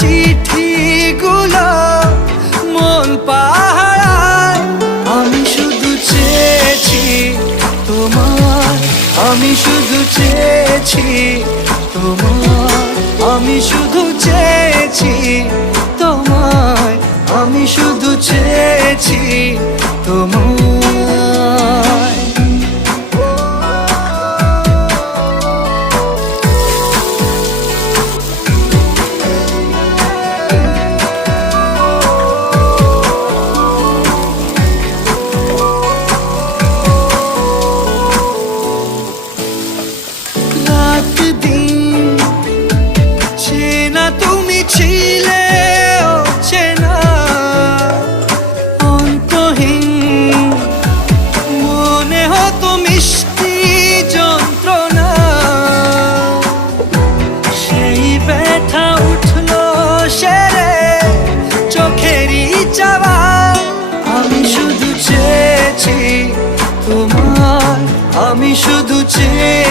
চিঠিগুলো মন পাহারায়। আমি শুধু চেয়েছি তোমার, আমি শুধু চেয়েছি তোমার, আমি শুধু চেয়েছি তোমায়, আমি শুধু চেয়েছি তোমায়। রাত দিন চেনা তুমি ছিলে, চেনা অন্তহীন মনে হতো মিষ্টি যন্ত্রণা। সেই ব্যথা উঠলো সেরে চোখেরই চাওয়া। আমি শুধু চেয়েছি তোমার, আমি শুধু চেয়েছি